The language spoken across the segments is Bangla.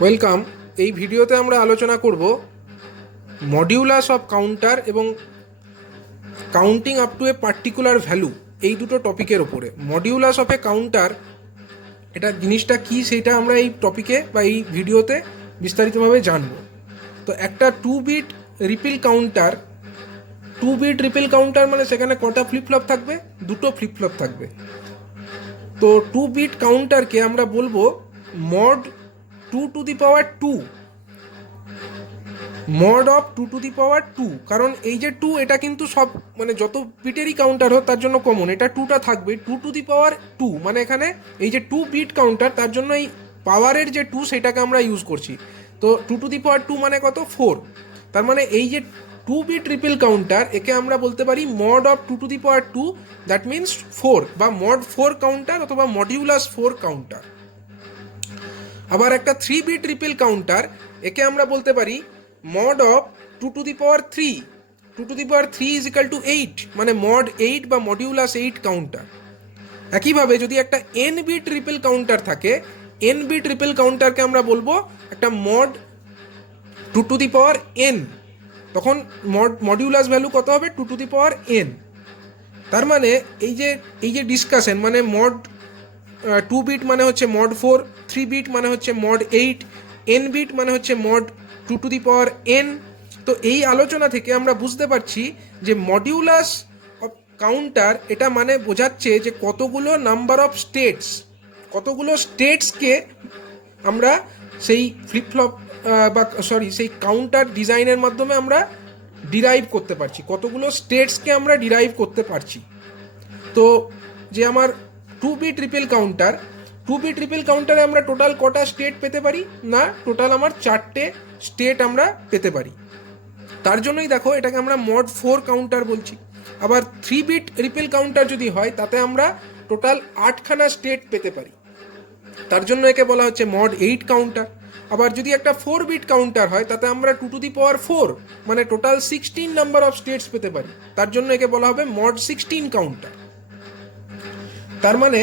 ওয়েলকাম। এই ভিডিওতে আমরা আলোচনা করব মডিউলাস অফ কাউন্টার এবং counting up to a particular value, এই দুটো টপিকের ওপরে। মডিউলাস অফ এ কাউন্টার, এটা জিনিসটা কি সেটা আমরা এই টপিকে বা এই ভিডিওতে বিস্তারিতভাবে জানব। তো একটা 2 বিট রিপিল কাউন্টার মানে সেখানে কটা ফ্লিপফ্লপ থাকবে? দুটো ফ্লিপফ্লপ থাকবে। তো 2 বিট কাউন্টারকে আমরা বলবো mod 2 to the power 2, mod of 2 to the power 2। কারণ এই যে 2, এটা কিন্তু সব মানে যত বিটেরই কাউন্টার হোক তার জন্য কমন, এটা 2টা থাকবে। 2 টু দি পাওয়ার 2 মানে এখানে এই যে 2 বিট কাউন্টার, তার জন্য এই পাওয়ারের যে 2 সেটাকে আমরা ইউজ করছি। তো 2 টু দি পাওয়ার 2 মানে কত? 4। তার মানে এই যে 2 বিট রিপিল কাউন্টার, একে আমরা বলতে পারি mod of 2 to the power 2, that means 4, বা মড 4 কাউন্টার অথবা মডিউলাস 4 কাউন্টার। আবার একটা 3 বিট রিপিল কাউন্টার, একে আমরা বলতে পারি mod of 2 to the power 3। 2 to the power 3 is equal two 8, মানে মড 8 বা মডিউলাস 8 কাউন্টার। একইভাবে যদি একটা n-বিট রিপিল কাউন্টার থাকে, n-বিট রিপিল কাউন্টারকে আমরা বলবো একটা mod 2 to the power n। তখন মডিউলাস ভ্যালু কত হবে? 2 টু দি পাওয়ার n। তার মানে এই যে ডিসকাশন, মানে মড 2 বিট মানে হচ্ছে মড 4, 3 বিট মানে হচ্ছে মড 8, n-বিট মানে হচ্ছে mod 2 to the power n। তো এই আলোচনা থেকে আমরা বুঝতে পারছি যে মডিউলাস অফ কাউন্টার, এটা মানে বোঝাচ্ছে যে কতগুলো নাম্বার অফ স্টেটসকে আমরা সেই ফ্লিপফ্লপ বা সেই কাউন্টার ডিজাইনের মাধ্যমে আমরা ডিরাইভ করতে পারছি, কতগুলো স্টেটসকে আমরা ডিরাইভ করতে পারছি। তো যে আমার 2 বিট রিপিল কাউন্টারে আমরা টোটাল কটা স্টেট পেতে পারি? না, টোটাল আমার 4টে স্টেট আমরা পেতে পারি। তার জন্যই দেখো এটাকে আমরা মড 4 কাউন্টার বলছি। আবার 3 বিট রিপিল কাউন্টার যদি হয়, তাতে আমরা টোটাল 8খানা স্টেট পেতে পারি, তার জন্য একে বলা হচ্ছে মড 8 কাউন্টার। আবার যদি একটা 4 বিট কাউন্টার হয়, তাতে আমরা 2 টু দি পাওয়ার 4 মানে টোটাল 16 নাম্বার অফ স্টেটস পেতে পারি, তার জন্য একে বলা হবে মড 16 কাউন্টার। তার মানে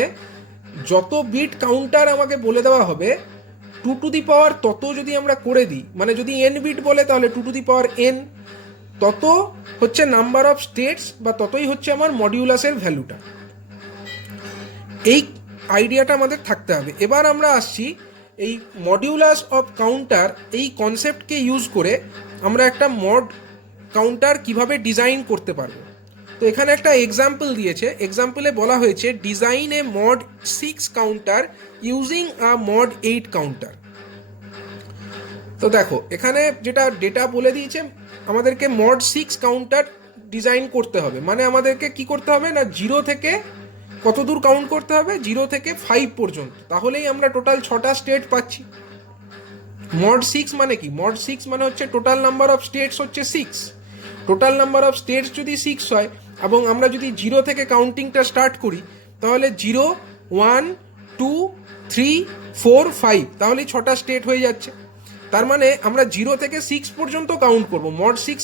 যত বিট কাউন্টার আমাকে বলে দেওয়া হবে, 2 টু দি পাওয়ার তত যদি আমরা করে দিই, মানে যদি n-বিট বলে তাহলে 2 টু দি পাওয়ার n, তত হচ্ছে নাম্বার অফ স্টেটস বা ততই হচ্ছে আমার মডিউলাসের ভ্যালুটা। এই আইডিয়াটা আমাদের থাকতে হবে। এবার আমরা আসছি এই মডিউলাস অফ কাউন্টার, এই কনসেপ্টকে ইউজ করে আমরা একটা মড কাউন্টার কিভাবে ডিজাইন করতে পারবো। তো এখানে একটা এক্সাম্পল দিয়েছে, এক্সাম্পলে বলা হয়েছে design A mod 6 counter using a mod 8 counter. তো দেখো এখানে যেটা ডেটা বলে দিয়েছে, আমাদেরকে মড 6 কাউন্টার ডিজাইন করতে হবে। মানে আমাদেরকে কি করতে হবে না, 0 থেকে কত দূর কাউন্ট করতে হবে? 0 থেকে 5 পর্যন্ত, তাহলেই আমরা টোটাল 6টা স্টেট পাচ্ছি। মড 6 মানে কি? মড 6 মানে হচ্ছে টোটাল নাম্বার অফ স্টেটস হচ্ছে 6। টোটাল নাম্বার অফ স্টেটস যদি 6 হয়, এবং আমরা যদি 0 থেকে কাউন্টিংটা স্টার্ট করি, তাহলে 0, 1, 2, 3, 4, 5, তাহলেই 6টা স্টেট হয়ে যাচ্ছে। তার মানে আমরা 0 থেকে 6 পর্যন্ত কাউন্ট করব। মড 6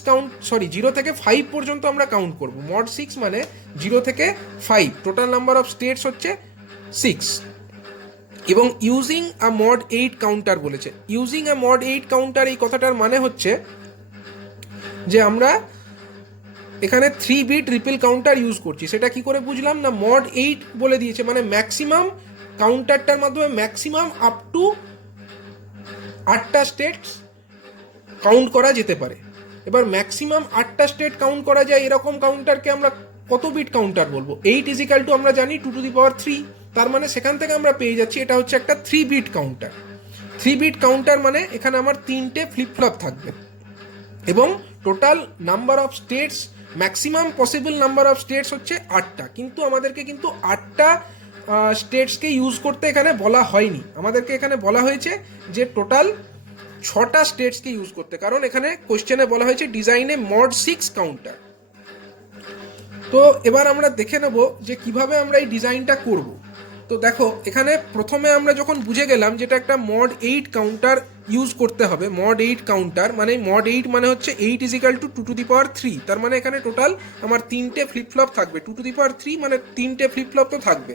0 থেকে 5 পর্যন্ত আমরা কাউন্ট করব। মড 6 মানে 0 থেকে 5, টোটাল নাম্বার অফ স্টেটস হচ্ছে 6। এবং ইউজিং আ মড 8 কাউন্টার বলেছে। ইউজিং আ মড 8 কাউন্টার, এই কথাটার মানে হচ্ছে যে আমরা এখানে 3 বিট রিপিল কাউন্টার ইউজ করছি। সেটা কি করে বুঝলাম? না, মড 8 বলে দিয়েছে, মানে ম্যাক্সিমাম কাউন্টারটার মাধ্যমে ম্যাক্সিমাম আপ টু 8টা স্টেটস কাউন্ট করা যেতে পারে। এবার ম্যাক্সিমাম 8টা স্টেট কাউন্ট করা যায় এরকম কাউন্টারকে আমরা কত বিট কাউন্টার বলবো? 8 ইজ ইকাল টু আমরা জানি 2 টু দি পাওয়ার 3। তার মানে সেখান থেকে আমরা পেয়ে যাচ্ছি এটা হচ্ছে একটা 3 বিট কাউন্টার। 3 বিট কাউন্টার মানে এখানে আমার 3টে ফ্লিপফ্লপ থাকবে, এবং total number of states, maximum possible number of states হচ্ছে 8টা। কিন্তু আমাদেরকে 8টা স্টেটসকে ইউজ করতে এখানে বলা হয়নি, আমাদেরকে এখানে বলা হয়েছে যে টোটাল 6টা স্টেটসকে ইউজ করতে। কারণ এখানে কোশ্চেনে বলা হয়েছে ডিজাইনে মড 6 কাউন্টার। তো এবার আমরা দেখে নেব যে কিভাবে আমরা এই ডিজাইনটা করব। তো দেখো এখানে প্রথমে আমরা যখন বুঝে গেলাম যেটা একটা মড 8 কাউন্টার ইউজ করতে হবে। মড 8 কাউন্টার মানে মড 8 মানে হচ্ছে 8 is equal to 2 to the power 3। তার মানে এখানে টোটাল আমার 3টে ফ্লিপফ্লপ থাকবে। 2 টু দি পাওয়ার 3 মানে 3টে ফ্লিপফ্লপ তো থাকবে।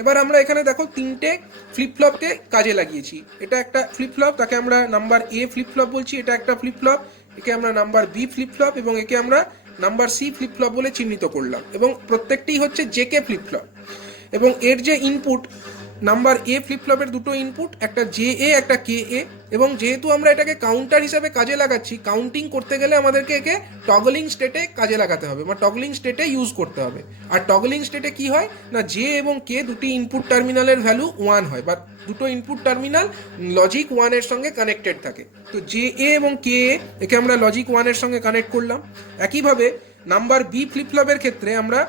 এবার আমরা এখানে দেখো তিনটে ফ্লিপ ফ্লপকে কাজে লাগিয়েছি। এটা একটা ফ্লিপ ফ্লপ, তাকে আমরা নাম্বার এ ফ্লিপ ফ্লপ বলছি। এটা একটা ফ্লিপ ফ্লপ, একে আমরা নাম্বার বি ফ্লিপ ফ্লপ, এবং একে আমরা নাম্বার সি ফ্লিপ ফ্লপ বলে চিহ্নিত করলাম, এবং প্রত্যেকটি হচ্ছে জেকে ফ্লিপ ফ্লপ। এবং এর যে ইনপুট, নাম্বার এ ফ্লিপ ফ্লপের দুটো ইনপুট, একটা জে এ একটা কে এ, এবং যেহেতু আমরা এটাকে কাউন্টার হিসাবে কাজে লাগাচ্ছি, কাউন্টিং করতে গেলে আমাদেরকে একে টগলিং স্টেটে কাজে লাগাতে হবে বা টগলিং স্টেটে ইউজ করতে হবে। আর টগলিং স্টেটে কি হয় না, জে এবং কে দুটি ইনপুট টার্মিনালের ভ্যালু 1 হয়, বা দুটো ইনপুট টার্মিনাল লজিক 1 এর সঙ্গে কানেক্টেড থাকে। তো জে এ এবং কে এ একে আমরা লজিক 1 এর সঙ্গে কানেক্ট করলাম। একইভাবে নাম্বার বি ফ্লিপ ফ্লপের ক্ষেত্রে আমরা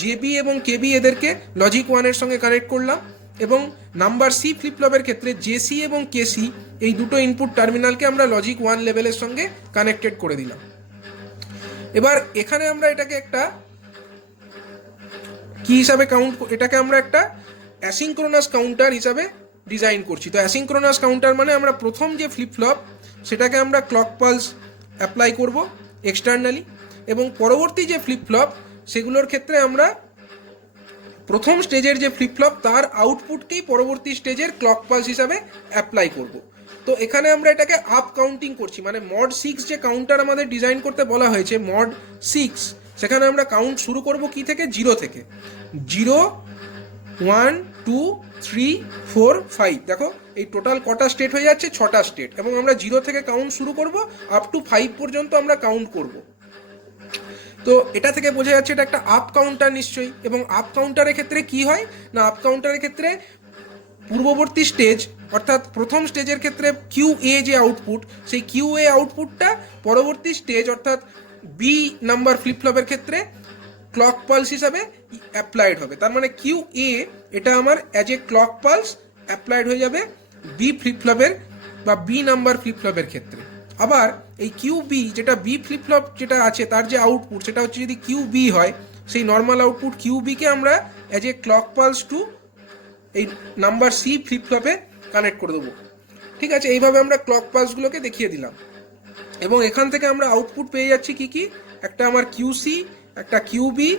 জেবি এবং কেবি এদেরকে লজিক 1 এর সঙ্গে কানেক্ট করলাম, এবং নাম্বার সি ফ্লিপ ফ্লপের ক্ষেত্রে জেসি এবং কেসি এই দুটো ইনপুট টার্মিনালকে আমরা লজিক 1 লেভেলের সঙ্গে কানেক্টেড করে দিলাম। এবার এখানে আমরা এটাকে একটা কি হিসাবে এটাকে আমরা একটা অ্যাসিঙ্ক্রোনাস কাউন্টার হিসাবে ডিজাইন করছি। তো অ্যাসিঙ্ক্রোনাস কাউন্টার মানে আমরা প্রথম যে ফ্লিপ ফ্লপ সেটাকে আমরা ক্লক পালস অ্যাপ্লাই করব এক্সটার্নালি, এবং পরবর্তী যে ফ্লিপ ফ্লপ সেগুলোর ক্ষেত্রে আমরা প্রথম স্টেজের যে ফ্লিপ ফ্লপ তার আউটপুটকেই পরবর্তী স্টেজের ক্লক পালস হিসাবে অ্যাপ্লাই করব। তো এখানে আমরা এটাকে আপ কাউন্টিং করছি, মানে মড 6 যে কাউন্টার আমাদের ডিজাইন করতে বলা হয়েছে মড 6, সেখানে আমরা কাউন্ট শুরু করব কি থেকে, 0 থেকে। 0 1 2 3 4 5, দেখো এই টোটাল কটা স্টেট হয়ে যাচ্ছে, 6টা স্টেট, এবং আমরা 0 থেকে কাউন্ট শুরু করব আপ টু 5 পর্যন্ত আমরা কাউন্ট করব। তো এটা থেকে বোঝা যাচ্ছে এটা একটা আপ কাউন্টার নিশ্চয়ই। এবং আপ কাউন্টারের ক্ষেত্রে কি হয় না, আপ কাউন্টারের ক্ষেত্রে পূর্ববর্তী স্টেজ অর্থাৎ প্রথম স্টেজের ক্ষেত্রে কিউ এ যে আউটপুট, সেই কিউ এ আউটপুটটা পরবর্তী স্টেজ অর্থাৎ বি নাম্বার ফ্লিপ ফ্লপের ক্ষেত্রে ক্লক পালস হিসাবে অ্যাপ্লাইড হবে। তার মানে কিউ এ এটা আমার as a clock pulse applied হয়ে যাবে বি ফ্লিপ ফ্লপের বা বি নাম্বার ফ্লিপ ফ্লপের ক্ষেত্রে। আবার এই কিউ বি যেটা বি ফ্লিপ ফ্লপ যেটা আছে তার যে আউটপুট সেটা হচ্ছে যদি কিউ বি হয়, সেই নর্মাল আউটপুট কিউ বিকে আমরা as a clock pulse to এই নাম্বার সি ফ্লিপ ফ্লপে কানেক্ট করে দেবো। ঠিক আছে, এইভাবে আমরা ক্লক পালসগুলোকে দেখিয়ে দিলাম, এবং এখান থেকে আমরা আউটপুট পেয়ে যাচ্ছি কি কি, একটা আমার কিউ সি, একটা কিউ বি,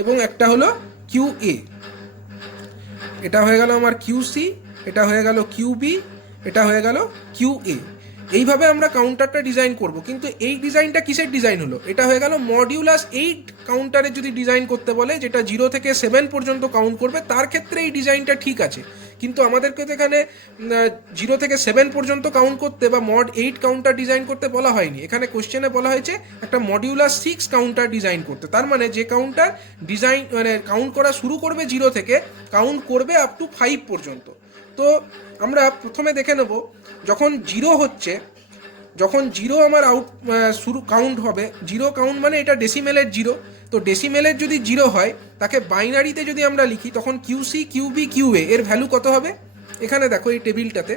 এবং একটা হলো কিউ এ। এটা হয়ে গেল আমার কিউ সি, এটা হয়ে গেল কিউ বি, এটা হয়ে গেল কিউ এ। এইভাবে আমরা কাউন্টারটা ডিজাইন করব। কিন্তু এই ডিজাইনটা কিসের ডিজাইন হলো, এটা হয়ে গেল মডিউলাস 8 কাউন্টারের যদি ডিজাইন করতে বলে, যেটা 0 থেকে 7 পর্যন্ত কাউন্ট করবে, তার ক্ষেত্রে এই ডিজাইনটা ঠিক আছে। কিন্তু আমাদেরকে তো এখানে 0 থেকে 7 পর্যন্ত কাউন্ট করতে বা মড 8 কাউন্টার ডিজাইন করতে বলা হয়নি। এখানে কোশ্চেনে বলা হয়েছে একটা মডিউলাস 6 কাউন্টার ডিজাইন করতে। তার মানে যে কাউন্টার ডিজাইন মানে কাউন্ট করা শুরু করবে 0 থেকে, কাউন্ট করবে আপ টু 5 পর্যন্ত। তো আমরা প্রথমে দেখে নেব, যখন 0 হচ্ছে, যখন 0 আমার শুরু কাউন্ট হবে, 0 কাউন্ট মানে এটা ডেসিমেলের 0। তো ডেসিমেলের যদি 0 হয়, তাকে বাইনারিতে যদি আমরা লিখি, তখন কিউসি কিউবি কিউএ এর ভ্যালু কত হবে। এখানে দেখো এই টেবিলটাতে,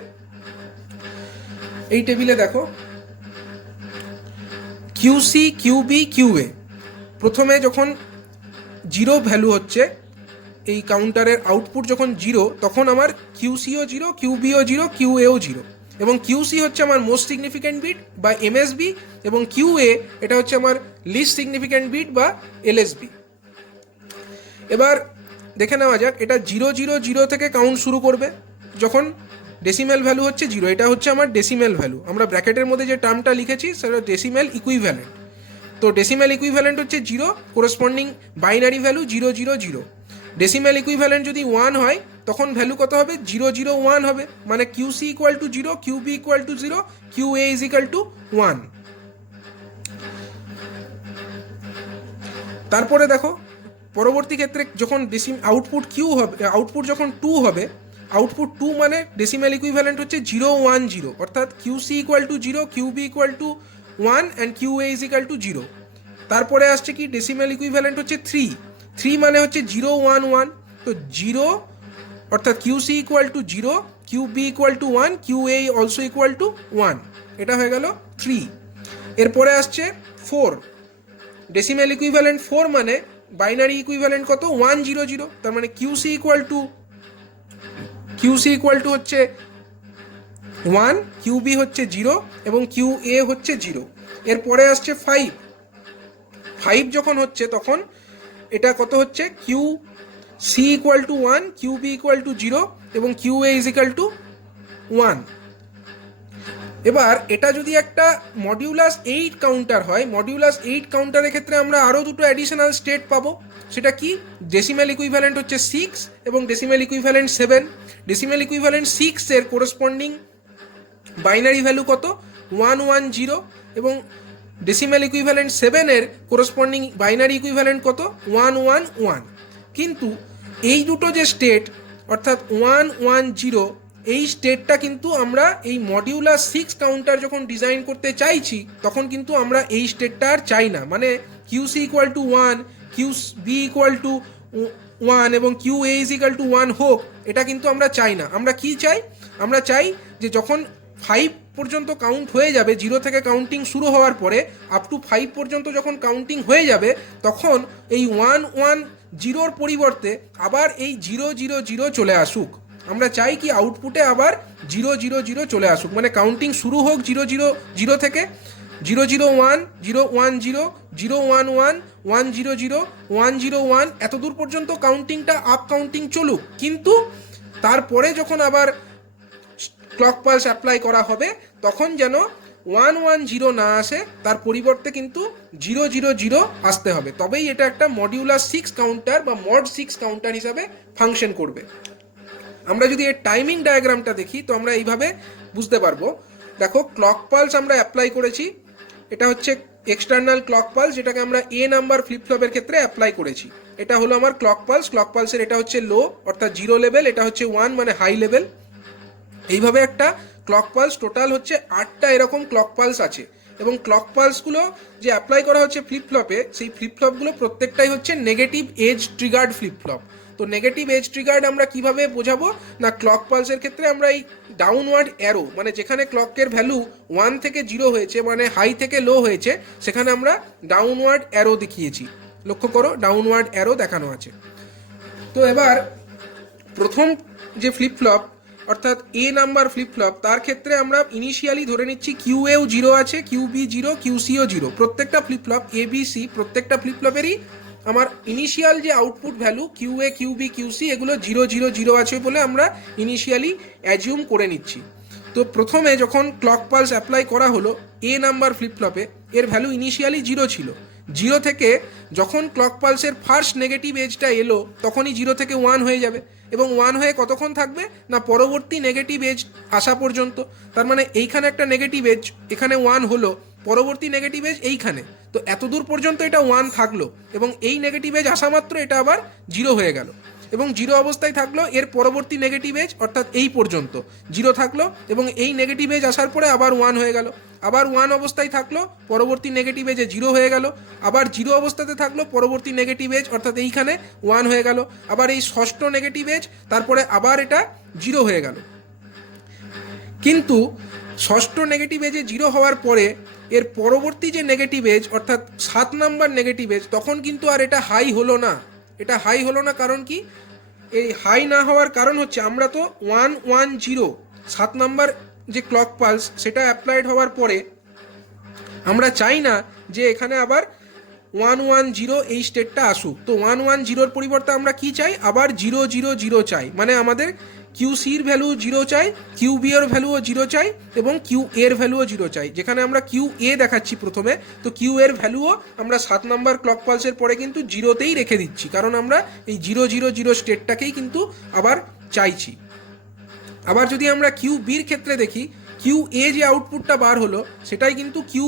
এই টেবিলে দেখো কিউসি কিউবি কিউএ প্রথমে যখন 0 ভ্যালু হচ্ছে, এই কাউন্টারের আউটপুট যখন 0, তখন আমার কিউসিও 0, কিউবিও 0, কিউএও 0, এবং কিউসি হচ্ছে আমার মোস্ট সিগনিফিক্যান্ট বিট বা এমএসবি, এবং কিউএ এটা হচ্ছে আমার লিস্ট সিগনিফিক্যান্ট বিট বা এলএসবি। এবার দেখে নেওয়া যাক, এটা 0 0 0 থেকে কাউন্ট শুরু করবে যখন ডেসিমেল ভ্যালু হচ্ছে 0। এটা হচ্ছে আমার ডেসিমেল ভ্যালু, আমরা ব্র্যাকেটের মধ্যে যে টার্মটা লিখেছি সেটা ডেসিমেল ইকুইভ্যালেন্ট। তো ডেসিমেল ইকুইভ্যালেন্ট হচ্ছে 0, corresponding binary value 0 0 0। Decimal equivalent যদি 1 হয়, তখন ভ্যালু কত হবে, 0 0 1 হবে, মানে QC equal to 0, QB equal to 0, QA is equal to 1। তারপরে দেখো পরবর্তী ক্ষেত্রে যখন আউটপুট কিউ হবে, আউটপুট যখন 2 হবে, আউটপুট 2 মানে ডেসিমেল ইকুইভ্যালেন্ট হচ্ছে 0 1 0, অর্থাৎ QC equal to 0, QB equal to 1 and QA is equal to 0। তারপরে আসছে কি, ডেসিমেল ইকুইভ্যালেন্ট হচ্ছে 3, 3 মানে হচ্ছে 0 1 1। তো 0 অর্থাৎ QC equal to 0, QB equal to 1, QA also equal to 1। এটা হয়ে গেল 3। এরপরে আসছে 4, ডেসিমেল ইকুইভ্যালেন্ট 4 মানে বাইনারি ইকুইভ্যালেন্ট কত, 1 0 0। তার মানে কিউসি ইকুয়াল টু হচ্ছে 1, কিউবি হচ্ছে 0 এবং কিউএ হচ্ছে 0। এরপরে আসছে 5 যখন হচ্ছে, তখন এটা কত হচ্ছে, C equal to 1, Q B equal to 0 এবং Q A is equal to 1। এবার এটা যদি একটা মডিউলাস 8 কাউন্টার হয়, মডিউলাস 8 কাউন্টারের ক্ষেত্রে আমরা আরও দুটো অ্যাডিশনাল স্টেট পাবো। সেটা কি? ডেসিমেল ইকুইভ্যালেন্ট হচ্ছে 6 এবং ডেসিমেল ইকুইভ্যালেন্ট 7। ডেসিমেল ইকুইভ্যালেন্ট 6 এর কোরেসপন্ডিং বাইনারি ভ্যালু কত? 110 এবং ডেসিমেল ইকুইভ্যালেন্ট 7 এর কোরেসপন্ডিং বাইনারি ইকুইভ্যালেন্ট কত? 111। কিন্তু এই দুটো যে স্টেট অর্থাৎ 110, এই স্টেটটা কিন্তু আমরা এই মডিউলার 6 কাউন্টার যখন ডিজাইন করতে চাইছি তখন কিন্তু আমরা এই স্টেটটা আর চাই না। মানে Q C equal to 1, Q B equal to 1 এবং Q A is equal to 1 হোক, এটা কিন্তু আমরা চাই না। আমরা কি চাই? আমরা চাই যে যখন 5 পর্যন্ত কাউন্ট হয়ে যাবে, 0 থেকে কাউন্টিং শুরু হওয়ার পরে আপ টু 5 পর্যন্ত যখন কাউন্টিং হয়ে যাবে তখন এই 110 পরিবর্তে আবার এই 000 চলে আসুক। আমরা চাই কি আউটপুটে আবার 000 চলে আসুক, মানে কাউন্টিং শুরু হোক 000 থেকে, 001, 010, 011, 100, 101 এত দূর পর্যন্ত কাউন্টিংটা আপ কাউন্টিং চলুক। কিন্তু তারপরে যখন আবার ক্লক পালস অ্যাপ্লাই করা হবে তখন যেন 110 না আসে, তার পরিবর্তে কিন্তু 000 আসতে হবে। তবেই এটা একটা মডিউলার 6 কাউন্টার বা মড 6 কাউন্টার হিসাবে ফাংশন করবে। আমরা যদি এর টাইমিং ডায়াগ্রামটা দেখি তো আমরা এইভাবে বুঝতে পারবো। দেখো, ক্লক পালস আমরা অ্যাপ্লাই করেছি, এটা হচ্ছে এক্সটার্নাল ক্লক পালস যেটাকে আমরা এ নাম্বার ফ্লিপফ্লপের ক্ষেত্রে অ্যাপ্লাই করেছি। এটা হলো আমার ক্লক পালস। ক্লক পালসের এটা হচ্ছে লো অর্থাৎ 0 লেভেল, এটা হচ্ছে 1 মানে হাই লেভেল। এইভাবে একটা ক্লক পালস টোটাল হচ্ছে 8টা এরকম ক্লক পালস আছে এবং ক্লক পালসগুলো যে অ্যাপ্লাই করা হচ্ছে ফ্লিপফ্লপে, সেই ফ্লিপফ্লপগুলো প্রত্যেকটাই হচ্ছে নেগেটিভ এজ ট্রিগার্ড ফ্লিপফ্লপ। তো নেগেটিভ এজ ট্রিগার্ড আমরা কিভাবে বোঝাবো না, ক্লক পালসের ক্ষেত্রে আমরা এই ডাউনওয়ার্ড অ্যারো, মানে যেখানে ক্লকের ভ্যালু 1 থেকে 0 হয়েছে মানে হাই থেকে লো হয়েছে, সেখানে আমরা ডাউনওয়ার্ড অ্যারো দেখিয়েছি। লক্ষ্য করো, ডাউনওয়ার্ড অ্যারো দেখানো আছে। তো এবার প্রথম যে ফ্লিপফ্লপ অর্থাৎ এ নাম্বার ফ্লিপফ্লপ, তার ক্ষেত্রে আমরা ইনিশিয়ালি ধরে নিচ্ছি কিউ এও 0 আছে, কিউ বি 0, কিউ সিও 0। প্রত্যেকটা ফ্লিপফ্লপ এ বি সি, প্রত্যেকটা ফ্লিপফ্লপেরই আমার ইনিশিয়াল যে আউটপুট ভ্যালু কিউ এ, কিউ বি, কিউ সি এগুলো 000 আছে বলে আমরা ইনিশিয়ালি অ্যাজিউম করে নিচ্ছি। তো প্রথমে যখন ক্লক পালস অ্যাপ্লাই করা হলো এ নাম্বার ফ্লিপফ্লপে, এর ভ্যালু ইনিশিয়ালি 0 ছিল। 0 থেকে যখন ক্লক পালসের ফার্স্ট নেগেটিভ এজটা এলো তখনই 0 থেকে 1 হয়ে যাবে এবং 1 হয়ে কতক্ষণ থাকবে না পরবর্তী নেগেটিভ এজ আসা পর্যন্ত। তার মানে এইখানে একটা নেগেটিভ এজ, এখানে 1 হলো, পরবর্তী নেগেটিভ এজ এইখানে, তো এত দূর পর্যন্ত এটা 1 থাকলো এবং এই নেগেটিভ এজ আসা মাত্র এটা আবার 0 হয়ে গেল এবং 0 অবস্থায় থাকলো। এর পরবর্তী নেগেটিভ এজ অর্থাৎ এই পর্যন্ত 0 থাকলো এবং এই নেগেটিভ এজ আসার পরে আবার 1 হয়ে গেল, আবার 1 অবস্থায় থাকলো, পরবর্তী নেগেটিভ এজে 0 হয়ে গেল, আবার 0 অবস্থাতে থাকলো, পরবর্তী নেগেটিভ এজ অর্থাৎ এইখানে 1 হয়ে গেল, আবার এই ষষ্ঠ নেগেটিভ এজ, তারপরে আবার এটা 0 হয়ে গেল। কিন্তু ষষ্ঠ নেগেটিভ এজে 0 হওয়ার পরে এর পরবর্তী যে নেগেটিভ এজ অর্থাৎ 7 নাম্বার নেগেটিভ এজ, তখন কিন্তু আর এটা হাই হলো না। এটা হাই হলো না কারণ কি? এই হাই না হওয়ার কারণ হচ্ছে আমরা তো 110 7 নাম্বার যে ক্লক পালস সেটা অ্যাপ্লাইড হওয়ার পরে আমরা চাই না যে এখানে আবার 110 এই স্টেটটা আসুক। তো 110-এর পরিবর্তে আমরা কি চাই? আবার 000 চাই, মানে আমাদের কিউ সির ভ্যালু 0 চাই, কিউ বি এর ভ্যালুও 0 চাই এবং কিউ এর ভ্যালুও 0 চাই। যেখানে আমরা কিউ এ দেখাচ্ছি প্রথমে, তো কিউ এর ভ্যালুও আমরা 7 নাম্বার ক্লক পালসের পরে কিন্তু 0তেই রেখে দিচ্ছি, কারণ আমরা এই 000 স্টেটটাকেই কিন্তু আবার চাইছি। আবার যদি আমরা কিউ বির ক্ষেত্রে দেখি, কিউ এ যে আউটপুটটা বার হলো সেটাই কিন্তু কিউ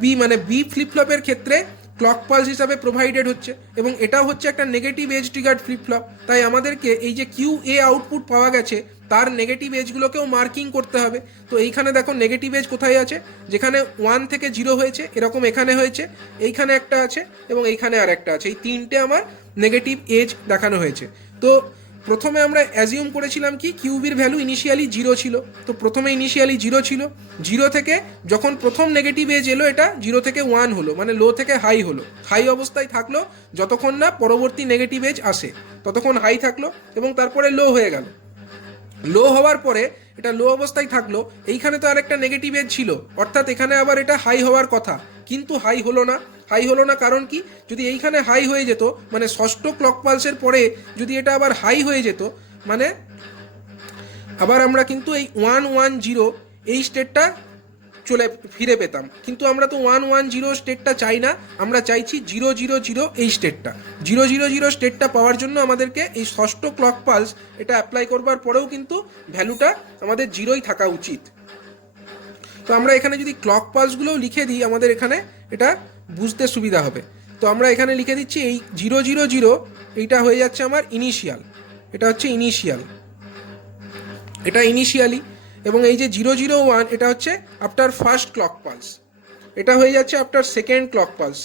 বি মানে বি ফ্লিপফ্লপের ক্ষেত্রে ক্লক পালস হিসাবে প্রোভাইডেড হচ্ছে এবং এটাও হচ্ছে একটা নেগেটিভ এজ ট্রিগার্ড ফ্লিপফ্লপ। তাই আমাদেরকে এই যে কিউ এ আউটপুট পাওয়া গেছে তার নেগেটিভ এজগুলোকেও মার্কিং করতে হবে। তো এইখানে দেখো নেগেটিভ এজ কোথায় আছে, যেখানে 1 থেকে 0 হয়েছে এরকম এখানে হয়েছে, এইখানে একটা আছে এবং এইখানে আর একটা আছে, এই তিনটে আমার নেগেটিভ এজ দেখানো হয়েছে। তো প্রথমে আমরা অ্যাজিউম করেছিলাম কি কিউবির ভ্যালু ইনিশিয়ালি 0 ছিল, তো প্রথমে ইনিশিয়ালি 0 ছিল, 0 থেকে যখন প্রথম নেগেটিভ এজ এলো এটা 0 থেকে 1 হলো, মানে লো থেকে হাই হলো, হাই অবস্থায় থাকলো যতক্ষণ না পরবর্তী নেগেটিভ এজ আসে ততক্ষণ হাই থাকলো এবং তারপরে লো হয়ে গেল। লো হওয়ার পরে এটা লো অবস্থায় থাকলো, এইখানে তো আরেকটা নেগেটিভ এজ ছিল অর্থাৎ এখানে আবার এটা হাই হওয়ার কথা কিন্তু হাই হলো না, হাই হলো না, কারণ কি, যদি এইখানে হাই হয়ে যেত মানে ষষ্ঠ ক্লক পালসের পরে যদি এটা আবার হাই হয়ে যেত মানে আবার আমরা কিন্তু এই 110 এই স্টেটটা ফিরে পেতাম, কিন্তু আমরা তো 110 স্টেটটা চাই না, আমরা চাইছি 000 এই স্টেটটা। 000 স্টেটটা পাওয়ার জন্য আমাদেরকে এই ষষ্ঠ ক্লক পালস এটা অ্যাপ্লাই করবার পরেও কিন্তু ভ্যালুটা আমাদের 0ই থাকা উচিত। তো আমরা এখানে যদি ক্লক পালসগুলোও লিখে দিই আমাদের এখানে এটা বুঝতে সুবিধা হবে। তো আমরা এখানে লিখে দিচ্ছি এই 000 এইটা হয়ে যাচ্ছে আমার ইনিশিয়াল, এটা হচ্ছে ইনিশিয়াল, এটা ইনিশিয়ালি, এবং এই যে 001 এটা হচ্ছে আফটার ফার্স্ট ক্লক পালস, এটা হয়ে যাচ্ছে after second clock pulse.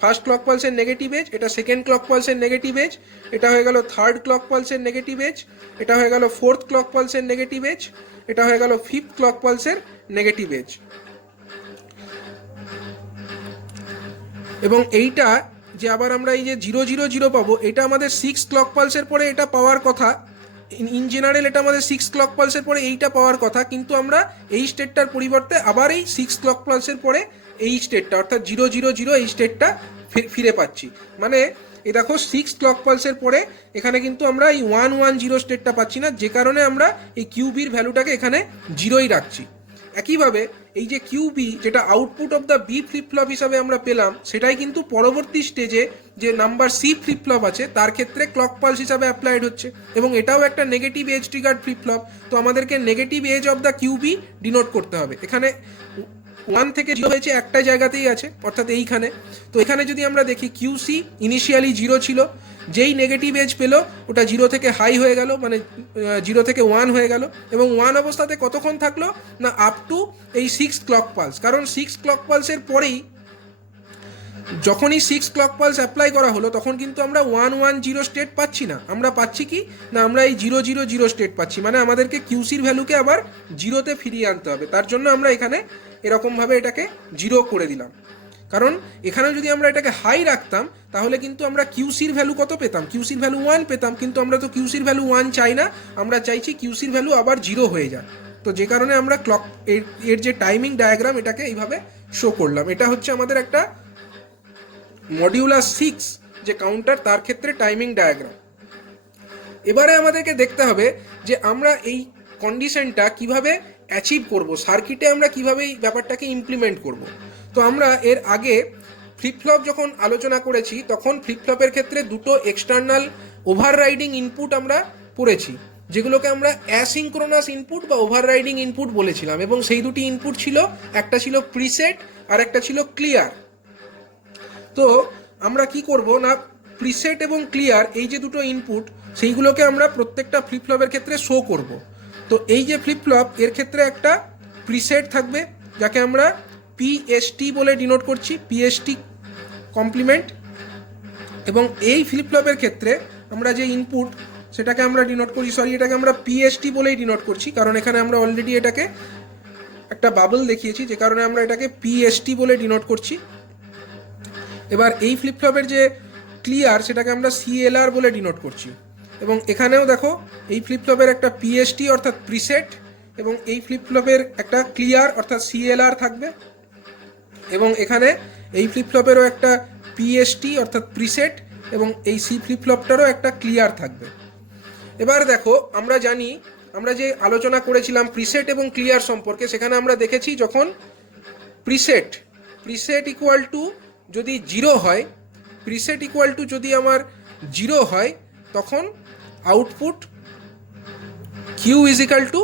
First clock পালসের নেগেটিভ এজ, এটা সেকেন্ড ক্লক পালসের নেগেটিভ এজ, এটা হয়ে গেল থার্ড ক্লক পালসের নেগেটিভ এজ, এটা হয়ে গেল ফোর্থ ক্লক পালসের নেগেটিভ এজ, এটা হয়ে গেল ফিফথ ক্লক পালসের নেগেটিভ এজ। এবং এইটা যে আবার আমরা এই যে 000 পাবো, এটা আমাদের 6 ক্লক পালসের পরে এটা পাওয়ার কথা, ইন জেনারেল এটা আমাদের 6 ক্লক পালসের পরে এইটা পাওয়ার কথা, কিন্তু আমরা এই স্টেটটার পরিবর্তে আবার এই 6 ক্লক পালসের পরে এই স্টেটটা অর্থাৎ 000 এই স্টেটটা ফিরে পাচ্ছি। মানে এই দেখো 6 ক্লক পালসের পরে এখানে কিন্তু আমরা এই 110 স্টেটটা পাচ্ছি না, যে কারণে আমরা এই কিউবির ভ্যালুটাকে এখানে 0ই রাখছি। একইভাবে এই যে কিউবি যেটা output of the B flip flop হিসাবে আমরা পেলাম, সেটাই কিন্তু পরবর্তী স্টেজে যে নাম্বার সি ফ্লিপ ফ্লপ আছে তার ক্ষেত্রে ক্লক পালস হিসাবে অ্যাপ্লাইড হচ্ছে, এবং এটাও একটা negative edge triggered flip flop. তো আমাদেরকে negative edge of the QB denote করতে হবে। এখানে 1 থেকে 0 হয়েছে একটা জায়গাতেই আছে, অর্থাৎ এইখানে। তো এখানে যদি আমরা দেখি কিউসি ইনিশিয়ালি 0 ছিল, যেই নেগেটিভ এজ পেলো ওটা 0 থেকে হাই হয়ে গেল, মানে 0 থেকে 1 হয়ে গেল, এবং 1 অবস্থাতে কতক্ষণ থাকলো না আপ টু এই 6 ক্লক পালস। কারণ 6 ক্লক পালসের পরেই যখনই 6 ক্লক পালস অ্যাপ্লাই করা হলো তখন কিন্তু আমরা 110 স্টেট পাচ্ছি না, আমরা পাচ্ছি কি না আমরা এই 000 স্টেট পাচ্ছি, মানে আমাদেরকে কিউসির ভ্যালুকে আবার 0তে ফিরিয়ে আনতে হবে। তার জন্য আমরা এখানে এরকমভাবে এটাকে 0 করে দিলাম। কারণ এখানে যদি আমরা এটাকে হাই রাখতাম তাহলে কিন্তু আমরা কিউসির ভ্যালু কত পেতাম, কিউসির ভ্যালু 1 পেতাম, কিন্তু আমরা তো কিউসির ভ্যালু 1 চাই না, আমরা চাইছি কিউসির ভ্যালু আবার 0 হয়ে যায়। তো যে কারণে আমরা ক্লক এর যে টাইমিং ডায়াগ্রাম এটাকে এইভাবে শো করলাম। এটা হচ্ছে আমাদের একটা মডিউলার 6 যে কাউন্টার, তার ক্ষেত্রে টাইমিং ডায়াগ্রাম। এবারে আমাদেরকে দেখতে হবে যে আমরা এই কন্ডিশনটা কিভাবে অ্যাচিভ করব, সার্কিটে আমরা কিভাবে এই ব্যাপারটাকে ইমপ্লিমেন্ট করব। তো আমরা এর আগে ফ্লিপফ্লপ যখন আলোচনা করেছি তখন ফ্লিপফ্লপের ক্ষেত্রে দুটো এক্সটার্নাল ওভাররাইডিং ইনপুট আমরা পড়েছি, যেগুলোকে আমরা অ্যাসিঙ্ক্রোনাস ইনপুট বা ওভাররাইডিং ইনপুট বলেছিলাম, এবং সেই দুটি ইনপুট ছিল, একটা ছিল প্রিসেট আর একটা ছিল ক্লিয়ার। তো আমরা কি করব না প্রিসেট এবং ক্লিয়ার এই যে দুটো ইনপুট সেইগুলোকে আমরা প্রত্যেকটা ফ্লিপফ্লপের ক্ষেত্রে শো করব। তো এই যে ফ্লিপফ্লপ এর ক্ষেত্রে একটা প্রিসেট থাকবে যাকে আমরা পিএসটি বলে ডিনোট করছি, পিএসটি কমপ্লিমেন্ট, এবং এই ফ্লিপফ্লপের ক্ষেত্রে আমরা যে ইনপুট সেটাকে আমরা ডিনোট করি, এটাকে আমরা পিএসটি বলেই ডিনোট করছি, কারণ এখানে আমরা অলরেডি এটাকে একটা বাবল দেখিয়েছি, যে কারণে আমরা এটাকে পিএসটি বলে ডিনোট করছি। এবার এই ফ্লিপফ্লপের যে ক্লিয়ার সেটাকে আমরা সিএলআর বলে ডিনোট করছি, এবং এখানেও দেখো এই ফ্লিপফ্লপের একটা পিএসটি অর্থাৎ প্রিসেট, এবং এই ফ্লিপফ্লপের একটা ক্লিয়ার অর্থাৎ সিএলআর থাকবে, এবং এখানে এই ফ্লিপফ্লপেরও একটা পিএসটি অর্থাৎ প্রিসেট, এবং এই সি ফ্লিপফ্লপটারও একটা ক্লিয়ার থাকবে। এবার দেখো আমরা জানি, আমরা যে আলোচনা করেছিলাম প্রিসেট এবং ক্লিয়ার সম্পর্কে, সেখানে আমরা দেখেছি যখন প্রিসেট ইকুয়াল টু যদি 0 হয়, প্রিসেট ইকুয়াল টু যদি আমার 0 হয় তখন আউটপুট কিউ ইজিক্যাল টু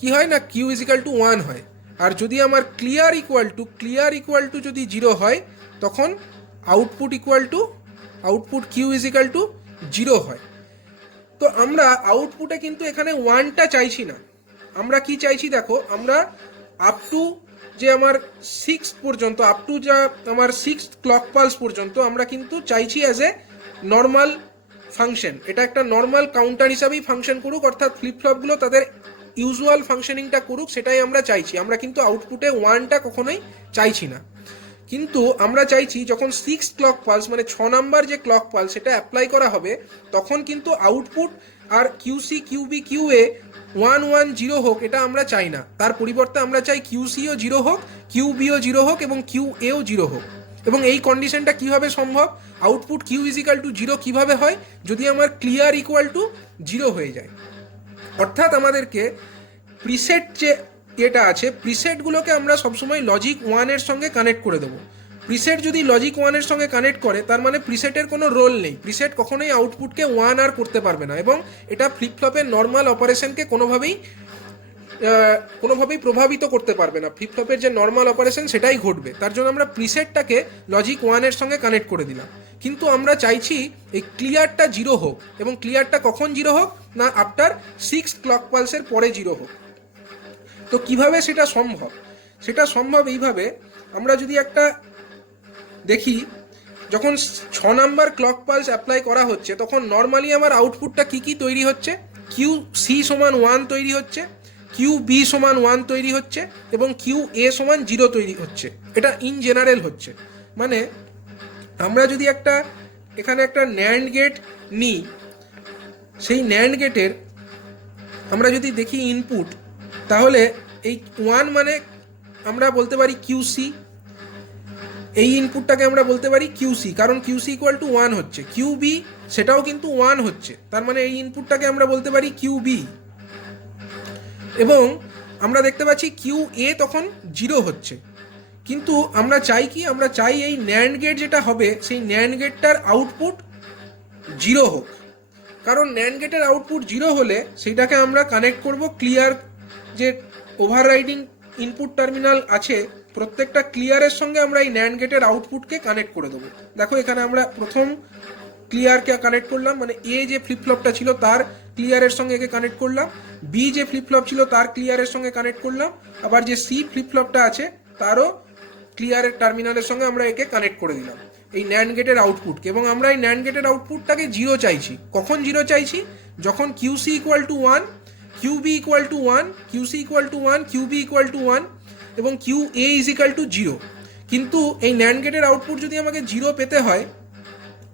কি হয় না কিউ ইজিক্যাল টু 1 হয়, আর যদি আমার ক্লিয়ার ইকুয়াল টু যদি 0 হয় তখন আউটপুট কিউ ইজিক্যাল টু 0 হয়। তো আমরা আউটপুটে কিন্তু এখানে 1টা চাইছি না, আমরা কি চাইছি দেখো, আমরা আপ টু যে আমার 6 পর্যন্ত, আপ টু যা আমার 6 ক্লক পালস পর্যন্ত আমরা কিন্তু চাইছি অ্যাজ এ নর্মাল ফাংশন, এটা একটা নর্মাল কাউন্টার হিসাবেই ফাংশন করুক, অর্থাৎ ফ্লিপফ্লপগুলো তাদের ইউজুয়াল ফাংশনিংটা করুক সেটাই আমরা চাইছি, আমরা কিন্তু আউটপুটে 1টা কখনোই চাইছি না। কিন্তু আমরা চাইছি যখন 6 ক্লক পালস মানে 6 নাম্বার যে ক্লক পালস সেটা অ্যাপ্লাই করা হবে তখন কিন্তু আউটপুট আর কিউসি কিউবি কিউএ 110 হোক, এটা আমরা চাই না, তার পরিবর্তে আমরা চাই কিউসিও 0 হোক, কিউবিও 0 হোক এবং কিউএও 0 হোক। এবং এই কন্ডিশনটা কিভাবে সম্ভব, output Q is equal to 0 কিভাবে হয়, যদি আমার ক্লিয়ার ইকুয়াল টু 0 হয়ে যায়। অর্থাৎ আমাদেরকে প্রিসেট যে এটা আছে, প্রিসেটগুলোকে আমরা সবসময় লজিক 1 এর সঙ্গে কানেক্ট করে দেবো। প্রিসেট যদি লজিক 1 এর সঙ্গে কানেক্ট করে, তার মানে প্রিসেটের কোনো রোল নেই, প্রিসেট কখনোই আউটপুটকে 1 আর করতে পারবে না, এবং এটা ফ্লিপফ্লপের নর্মাল অপারেশনকে কোনোভাবেই প্রভাবিত করতে পারবে না। ফ্লিপফ্লপের যে নর্মাল অপারেশন সেটাই ঘটবে, তার জন্য আমরা প্রিসেটটাকে লজিক 1 এর সঙ্গে কানেক্ট করে দিলাম। কিন্তু আমরা চাইছি এই ক্লিয়ারটা 0 হোক, এবং ক্লিয়ারটা কখন 0 হোক না আফটার 6 ক্লক পালসের পরে 0 হোক। তো কিভাবে সেটা সম্ভব, সেটা সম্ভব এইভাবে, আমরা যদি একটা দেখি, যখন 6 নাম্বার ক্লক পালস অ্যাপ্লাই করা হচ্ছে তখন নর্মালি আমার আউটপুটটা কি তৈরি হচ্ছে, কিউ সি সমান 1 তৈরি হচ্ছে, কিউ বি সমান 1 তৈরি হচ্ছে, এবং কিউ এ সমান 0 তৈরি হচ্ছে। এটা ইন জেনারেল হচ্ছে। মানে আমরা যদি এখানে একটা ন্যান্ড গেট নিই, সেই ন্যান্ড গেটের আমরা যদি দেখি ইনপুট, তাহলে এই 1 মানে আমরা বলতে পারি কিউসি, এই ইনপুটটাকে আমরা বলতে পারি কিউসি, কারণ কিউসি ইকুয়াল টু 1 হচ্ছে। কিউবি সেটাও কিন্তু 1 হচ্ছে, তার মানে এই ইনপুটটাকে আমরা বলতে পারি কিউবি। এবং আমরা দেখতে পাচ্ছি কিউ এ তখন 0 হচ্ছে। কিন্তু আমরা চাই কি, আমরা চাই এই ন্যান্ড গেট যেটা হবে সেই ন্যান্ড গেটটার আউটপুট 0 হোক, কারণ ন্যান্ড গেটের আউটপুট 0 হলে সেইটাকে আমরা কানেক্ট করব ক্লিয়ার, যে ওভাররাইডিং ইনপুট টার্মিনাল আছে প্রত্যেকটা ক্লিয়ারের সঙ্গে আমরা এই ন্যান্ড গেটের আউটপুটকে কানেক্ট করে দেবো। দেখো এখানে আমরা প্রথম ক্লিয়ারকে কানেক্ট করলাম, মানে এ যে ফ্লিপফ্লপটা ছিল তার ক্লিয়ারের সঙ্গে একে কানেক্ট করলাম, বি যে ফ্লিপফ্লপ ছিল তার ক্লিয়ারের সঙ্গে কানেক্ট করলাম, আবার যে সি ফ্লিপফ্লপটা আছে তারও ক্লিয়ারের টার্মিনালের সঙ্গে আমরা একে কানেক্ট করে দিলাম এই ন্যান্ড গেটের আউটপুটকে। এবং আমরা এই ন্যান্ড গেটের আউটপুটটাকে 0 চাইছি। কখন 0 চাইছি, যখন QC equal to 1, QB equal to 1, QC equal to 1, QB equal to 1 এবং Q A is equal to 0। কিন্তু এই ন্যান্ড গেটের আউটপুট যদি আমাকে 0 পেতে হয়,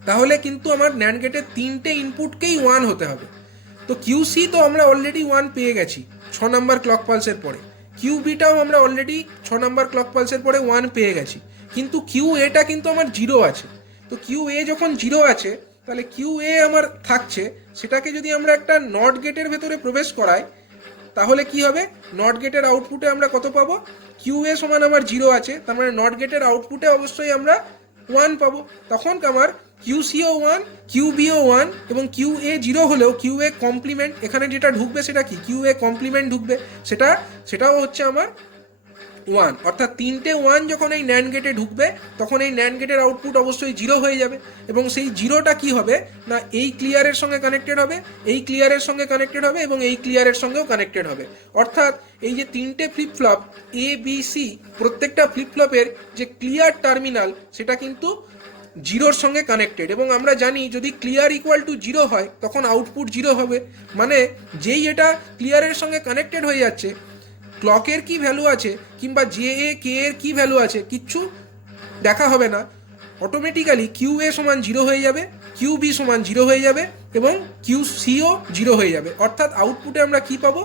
তাহলে কিন্তু আমার ন্যান্ড গেটের 3টে ইনপুটকেই 1 হতে হবে। তো কিউসি তো আমরা অলরেডি 1 পেয়ে গেছি 6 নাম্বার ক্লক পালসের পরে, কিউবিটাও আমরা অলরেডি 6 নাম্বার ক্লক পালসের পরে 1 পেয়ে গেছি, কিন্তু কিউ এটা কিন্তু আমার 0 আছে। তো কিউ এ যখন 0 আছে, তাহলে কিউ এ আমার থাকছে, সেটাকে যদি আমরা একটা নট গেটের ভেতরে প্রবেশ করাই, তাহলে কি হবে, নট গেটের আউটপুটে আমরা কত পাবো, কিউ এ সমান আমার 0 আছে, তার মানে নট গেটের আউটপুটে অবশ্যই আমরা 1 পাবো। তখন আমার কিউসিও 1, কিউবিও 1 এবং কিউ এ 0 হলেও কিউ এ কমপ্লিমেন্ট, এখানে যেটা ঢুকবে সেটা কি, কিউ এ কমপ্লিমেন্ট ঢুকবে, সেটাও হচ্ছে আমার 1। অর্থাৎ 3টে 1 যখন এই ন্যান্ড গেটে ঢুকবে, তখন এই ন্যান্ড গেটের আউটপুট অবশ্যই 0 হয়ে যাবে, এবং সেই 0টা কি হবে না এই ক্লিয়ারের সঙ্গে কানেক্টেড হবে, এই ক্লিয়ারের সঙ্গে কানেক্টেড হবে এবং এই ক্লিয়ারের সঙ্গেও কানেক্টেড হবে। অর্থাৎ এই যে 3টে ফ্লিপফ্লপ এ বি সি, প্রত্যেকটা ফ্লিপফ্লপের যে ক্লিয়ার টার্মিনাল সেটা কিন্তু 0-র সঙ্গে কানেক্টেড। এবং আমরা জানি যদি ক্লিয়ার ইকুয়াল টু 0 হয় তখন আউটপুট 0 হবে, মানে যেই এটা ক্লিয়ারের সঙ্গে কানেক্টেড হয়ে যাচ্ছে, ক্লকের কি ভ্যালু আছে কিংবা জে এ কে এর কি ভ্যালু আছে কিচ্ছু দেখা হবে না, অটোমেটিক্যালি কিউ এ সমান 0 হয়ে যাবে, কিউ বি সমান 0 হয়ে যাবে এবং কিউ সিও 0 হয়ে যাবে। অর্থাৎ আউটপুটে আমরা কি পাবো,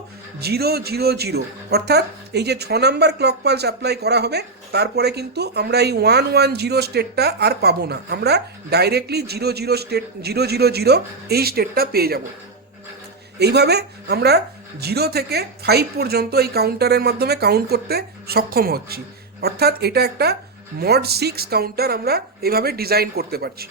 0 0 0। অর্থাৎ এই যে 6 নাম্বার ক্লক পালস অ্যাপ্লাই করা হবে, তারপরে কিন্তু আমরা এই 1 1 0 স্টেটটা আর পাবো না, আমরা ডাইরেক্টলি 0 0 স্টেট 0 0 0 এই স্টেটটা পেয়ে যাব। এইভাবে আমরা 0 থেকে 5 পর্যন্ত এই কাউন্টারের মাধ্যমে কাউন্ট করতে সক্ষম হচ্ছি। অর্থাৎ এটা একটা মড 6 কাউন্টার আমরা এইভাবে ডিজাইন করতে পারছি।